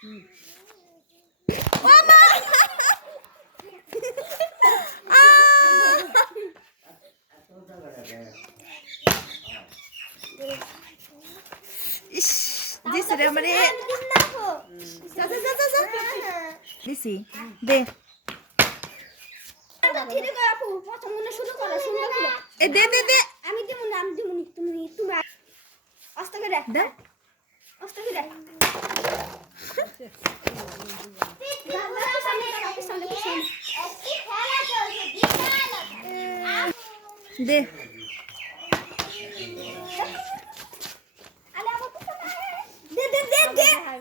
ইস দিছি রে আমারে দিছি দে এ দে দে দে আমি দিমু না আমি দিমু তুমি আস্তে করে দে আস্তে করে দে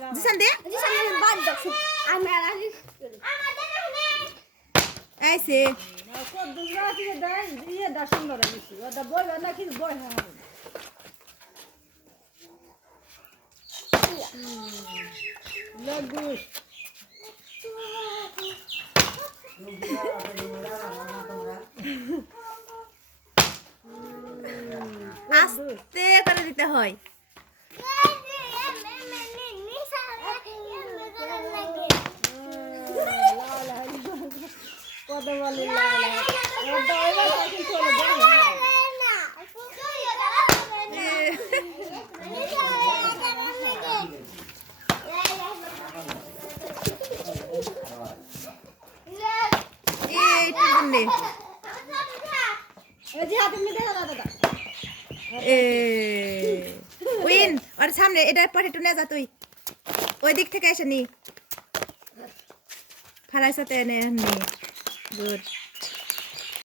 দিছান দে আইছে আস্তে করে দিতে হয় উইন আর সামনে এটা পরে একটু না যা তুই ওই দিক থেকে এসে নি ফালাইছ তে নে গুড